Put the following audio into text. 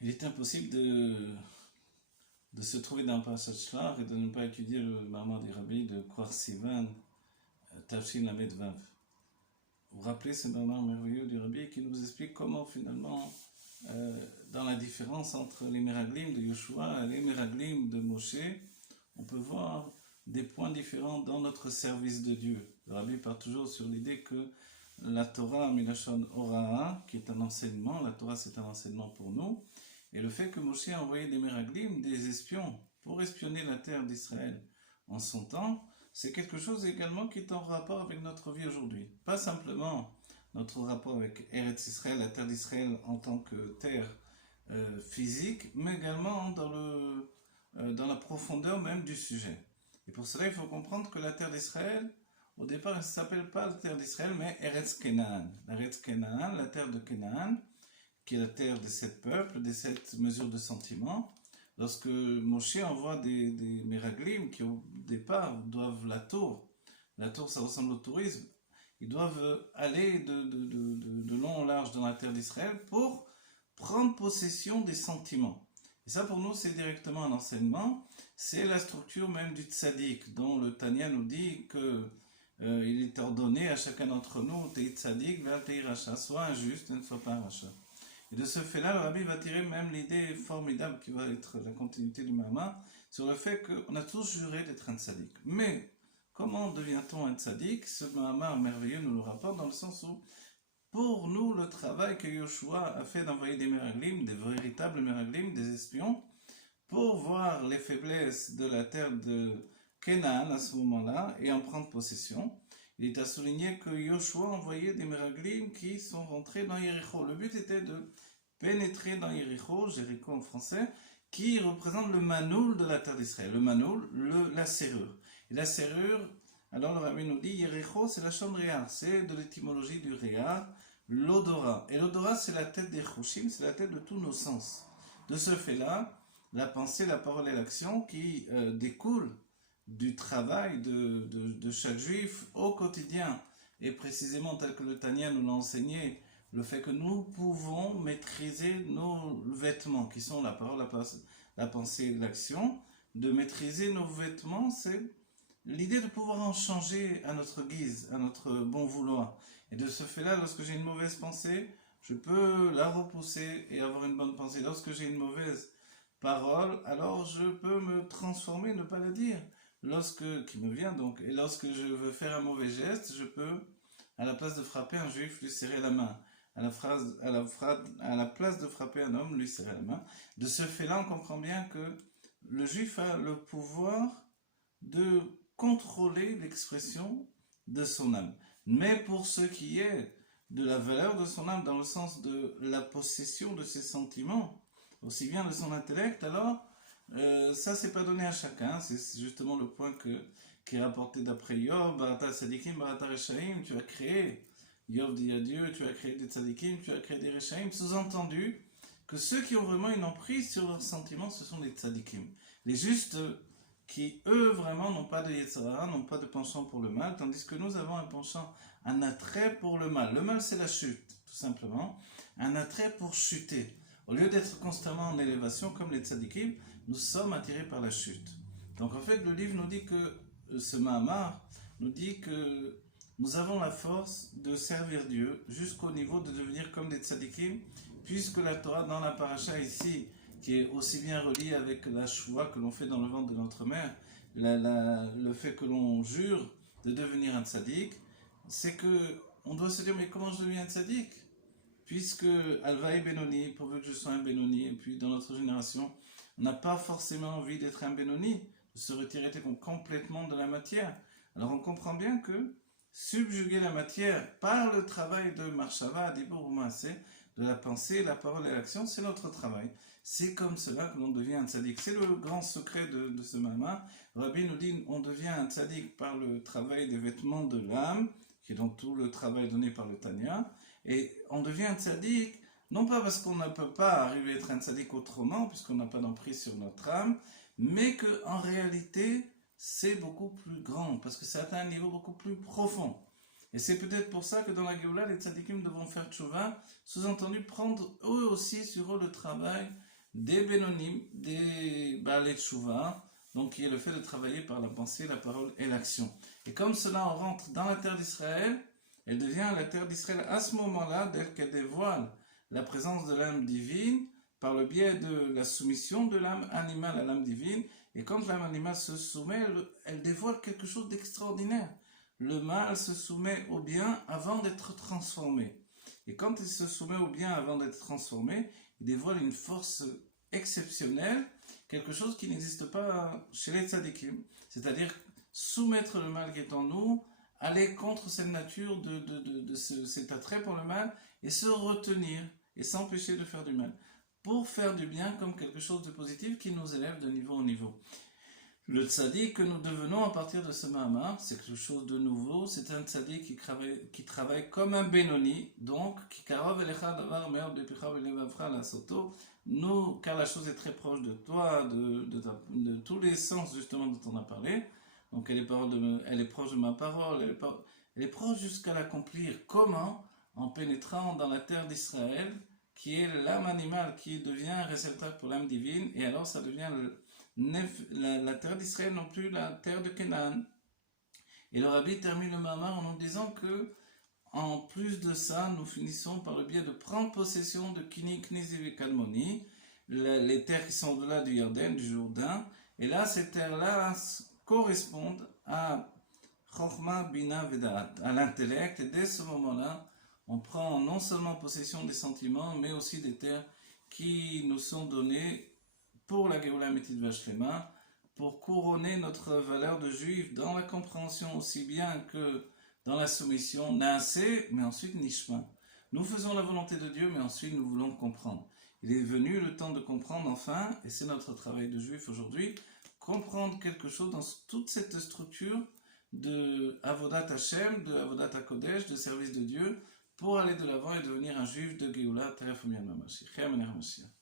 Il est impossible de se trouver dans le passage Shlach et de ne pas étudier le Mahamar des Rabbi de Kwar Sivan, Tafshin Lamed Vav. Vous vous rappelez ce Mahamar merveilleux du Rabbi qui nous explique comment finalement, dans la différence entre les Meraglim de Yoshua et les Meraglim de Moshe, on peut voir des points différents dans notre service de Dieu. Le Rabbi part toujours sur l'idée que la Torah, Milachon Ora'a, qui est un enseignement, la Torah c'est un enseignement pour nous, et le fait que Moshe a envoyé des Meraglim, des espions, pour espionner la terre d'Israël en son temps, c'est quelque chose également qui est en rapport avec notre vie aujourd'hui. Pas simplement notre rapport avec Eretz Israël, la terre d'Israël en tant que terre physique, mais également dans la profondeur même du sujet. Et pour cela, il faut comprendre que la terre d'Israël, au départ, elle ne s'appelle pas la terre d'Israël, mais Eretz Kenaan. Eretz Kenaan, la terre de Kenaan, qui est la terre des 7 peuples, des 7 mesures de sentiments. Lorsque Moshe envoie des Meraglim qui au départ doivent la tour ça ressemble au tourisme, ils doivent aller de long en large dans la terre d'Israël pour prendre possession des sentiments. Et ça pour nous c'est directement un enseignement, c'est la structure même du tzaddik, dont le Tanya nous dit que il est ordonné à chacun d'entre nous, t'es tzaddik, t'es racha, sois injuste et ne sois pas un rachat. Et de ce fait-là, le Rabbi va tirer même l'idée formidable qui va être la continuité du Mahamar sur le fait qu'on a tous juré d'être un tzaddik. Mais comment devient-on un tzaddik? Ce Mahamar merveilleux nous le rapporte dans le sens où, pour nous, le travail que Yoshua a fait d'envoyer des Meraglim, des véritables Meraglim, des espions, pour voir les faiblesses de la terre de Canaan à ce moment-là et en prendre possession. Il est à souligner que Yoshua envoyait des Meraglim qui sont rentrés dans Yericho. Le but était de pénétrer dans Yericho, Jéricho en français, qui représente le manoul de la terre d'Israël. Le manoul, la serrure. Et la serrure, alors le Rabbi nous dit, Yericho c'est la chambre réar, c'est de l'étymologie du réar, l'odorat. Et l'odorat c'est la tête des choshim, c'est la tête de tous nos sens. De ce fait-là, la pensée, la parole et l'action qui découlent du travail de chaque juif au quotidien, et précisément tel que le Tanya nous l'a enseigné, le fait que nous pouvons maîtriser nos vêtements, qui sont la parole, la pensée et l'action. De maîtriser nos vêtements, c'est l'idée de pouvoir en changer à notre guise, à notre bon vouloir. Et de ce fait-là, lorsque j'ai une mauvaise pensée, je peux la repousser et avoir une bonne pensée. Lorsque j'ai une mauvaise parole, alors je peux me transformer, ne pas la dire. Qui me vient donc, et lorsque je veux faire un mauvais geste, je peux, à la place de frapper un juif, lui serrer la main. À la place de frapper un homme, lui serrer la main. De ce fait-là, on comprend bien que le juif a le pouvoir de contrôler l'expression de son âme. Mais pour ce qui est de la valeur de son âme, dans le sens de la possession de ses sentiments, aussi bien de son intellect, alors ça c'est pas donné à chacun, c'est justement le point qui est rapporté d'après Yob. Barata Sadikim, Barata Rechaim, tu as créé, Yob dit à Dieu, tu as créé des Tzadikim, tu as créé des Rechaim, sous-entendu que ceux qui ont vraiment une emprise sur leurs sentiments, ce sont les Tzadikim. Les justes qui, eux, vraiment n'ont pas de Yetzirah, n'ont pas de penchant pour le mal, tandis que nous avons un penchant, un attrait pour le mal. Le mal c'est la chute, tout simplement, un attrait pour chuter. Au lieu d'être constamment en élévation comme les Tzadikim, nous sommes attirés par la chute. Donc en fait, le livre nous dit que, ce Mahamar nous dit que nous avons la force de servir Dieu jusqu'au niveau de devenir comme des tzadikim, puisque la Torah dans la paracha ici, qui est aussi bien reliée avec la choua que l'on fait dans le ventre de notre mère, le fait que l'on jure de devenir un tzadik, c'est que on doit se dire mais comment je deviens un tzadik? Puisque Alva est Benoni, pourvu que je sois un Benoni, et puis dans notre génération, on n'a pas forcément envie d'être un Benoni, de se retirer complètement de la matière. Alors on comprend bien que subjuguer la matière par le travail de Marshava, Dibur ou Maaseh, de la pensée, la parole et l'action, c'est notre travail. C'est comme cela que l'on devient un tzaddik. C'est le grand secret de ce Mahamar. Rabbi nous dit on devient un tzaddik par le travail des vêtements de l'âme, qui est donc tout le travail donné par le Tanya, et on devient un tzaddik non pas parce qu'on ne peut pas arriver à être un tzaddik autrement, puisqu'on n'a pas d'emprise sur notre âme, mais qu'en réalité, c'est beaucoup plus grand, parce que ça atteint un niveau beaucoup plus profond. Et c'est peut-être pour ça que dans la Géoula, les tzadikim devront faire tchouva, sous-entendu prendre eux aussi sur eux le travail des Bénonim, des Baalei Tshuva, donc qui est le fait de travailler par la pensée, la parole et l'action. Et comme cela, on rentre dans la terre d'Israël, elle devient la terre d'Israël à ce moment-là, dès qu'elle dévoile la présence de l'âme divine par le biais de la soumission de l'âme animale à l'âme divine. Et quand l'âme animale se soumet, elle dévoile quelque chose d'extraordinaire. Le mal se soumet au bien avant d'être transformé. Et quand il se soumet au bien avant d'être transformé, il dévoile une force exceptionnelle, quelque chose qui n'existe pas chez les tzadikim. C'est-à-dire soumettre le mal qui est en nous, aller contre cette nature cet attrait pour le mal et se retenir et s'empêcher de faire du mal pour faire du bien comme quelque chose de positif qui nous élève de niveau en niveau. Le tzaddik que nous devenons à partir de ce Mahamar, c'est quelque chose de nouveau, c'est un tzaddik qui travaille comme un Benoni, donc qui karov elecha davar me'od bepicha ve'levavcha lasoto, nous, car la chose est très proche de toi, de tous les sens justement dont on a parlé, donc elle est proche de ma parole, elle est proche jusqu'à l'accomplir. Comment? En pénétrant dans la terre d'Israël, qui est l'âme animale qui devient un réceptacle pour l'âme divine, et alors ça devient la terre d'Israël, non plus la terre de Canaan. Et le Rabbi termine le Mahamar en nous disant que, en plus de ça, nous finissons par le biais de prendre possession de Kini, Knizi et Kalmoni, les terres qui sont au-delà du Yarden, du Jourdain, et là, ces terres-là correspondent à Chochma, Bina, Vedat, à l'intellect, et dès ce moment-là, on prend non seulement possession des sentiments, mais aussi des terres qui nous sont données pour la Géoula Métit Vashlema, pour couronner notre valeur de juif dans la compréhension aussi bien que dans la soumission, Naasé, mais ensuite Nishma. Nous faisons la volonté de Dieu, mais ensuite nous voulons comprendre. Il est venu le temps de comprendre enfin, et c'est notre travail de juif aujourd'hui, comprendre quelque chose dans toute cette structure de Avodat Hashem, de Avodat HaKodesh, de service de Dieu, pour aller de l'avant et devenir un juif de Géoula, Teref U'Miyan Mashiach.